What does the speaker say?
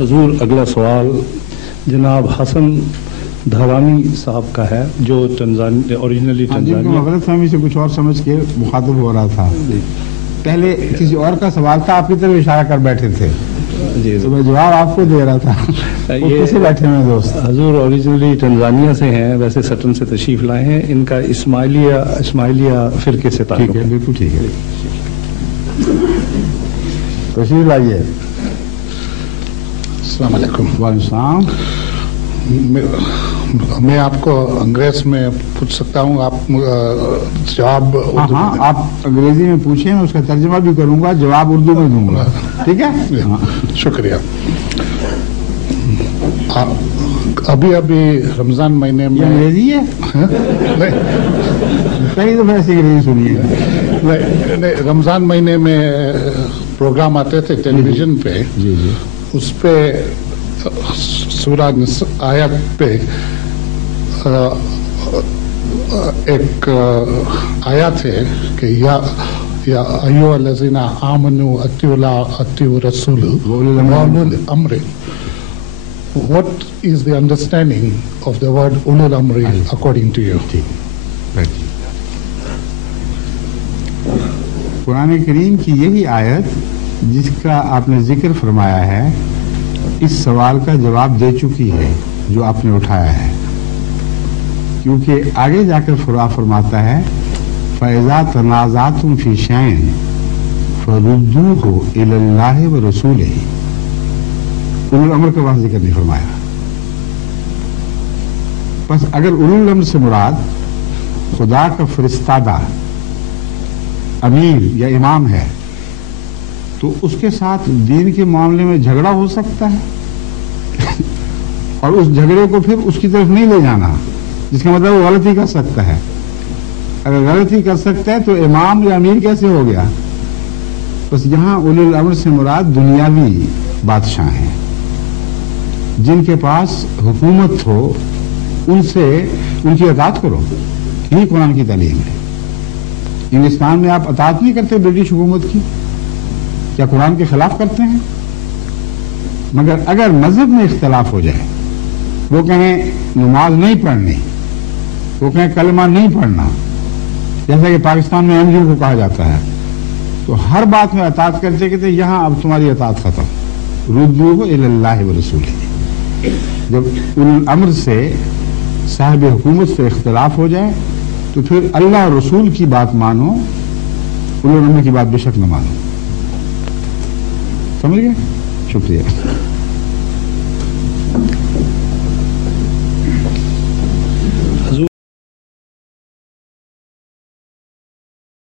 حضور اگلا سوال جناب حسن دھوانی صاحب کا ہے جو اوریجنلی ٹنزانیہ غلط فہمی سے کچھ اور سمجھ کے مخاطب ہو رہا تھا. پہلے کسی اور کا سوال تھا، آپ کی طرف اشارہ کر بیٹھے تھے جی تو میں جواب آپ کو دے رہا تھا. یہ کیسے بیٹھے ہوئے دوست؟ حضور اوریجنلی ٹنزانیہ سے ہیں، ویسے سٹن سے تشریف لائے ہیں. ان کا اسماعیلیہ فرقے سے تعلق ہے. بالکل ٹھیک ہے، تشریف لائیے. السلام علیکم. وعلیکم السلام. میں آپ کو انگریز میں پوچھ سکتا ہوں؟ آپ جواب ہاں آپ انگریزی میں پوچھیں، میں اس کا ترجمہ بھی کروں گا، جواب اردو میں دوں گا. ٹھیک ہے؟ شکریہ. ابھی رمضان مہینے میں انگریزی ہے، کئی دفعہ ایسی انگریزی سنی ہے. نہیں، رمضان مہینے میں پروگرام آتے تھے ٹیلی ویژن پہ. جی جی. اس پہ سورہ آیت پہ ایک آیات ہے کہ یا ایھا الذین آمنوا اطیعوا اللہ اطیعوا الرسول واولو الامر. What is the understanding of the word ulul amri according to you? قرآن کریم کی یہی آیت جس کا آپ نے ذکر فرمایا ہے اس سوال کا جواب دے چکی ہے جو آپ نے اٹھایا ہے، کیونکہ آگے جا کر فرماتا ہے فَإِذَا تَنَازَعْتُمْ فِي شَيْءٍ فَرُدُّوهُ إِلَى اللَّهِ وَرَسُولِهِ. اولو الامر کا وہاں ذکر نہیں فرمایا. بس اگر اولو الامر سے مراد خدا کا فرستادہ امیر یا امام ہے تو اس کے ساتھ دین کے معاملے میں جھگڑا ہو سکتا ہے اور اس جھگڑے کو پھر اس کی طرف نہیں لے جانا، جس کا مطلب وہ غلطی کر سکتا ہے. اگر غلطی کر سکتا ہے تو امام یا امیر کیسے ہو گیا؟ بس یہاں اولو الامر سے مراد دنیاوی بادشاہ ہیں جن کے پاس حکومت ہو، ان کی اطاعت کرو. یہی قرآن کی تعلیم ہے. انگلستان میں آپ اطاعت نہیں کرتے برٹش حکومت کی، کیا قرآن کے خلاف کرتے ہیں؟ مگر اگر مذہب میں اختلاف ہو جائے، وہ کہیں نماز نہیں پڑھنی، وہ کہیں کلمہ نہیں پڑھنا، جیسا کہ پاکستان میں ایم کو کہا جاتا ہے، تو ہر بات میں اطاعت کرتے کہتے یہاں اب تمہاری اطاعت ختم. ردوہ الی اللہ ورسولہ. جب اولو الامر سے صاحب حکومت سے اختلاف ہو جائے تو پھر اللہ اور رسول کی بات مانو، اولو الامر کی بات بے شک نہ مانو. سمجھ گئے؟ شکریہ.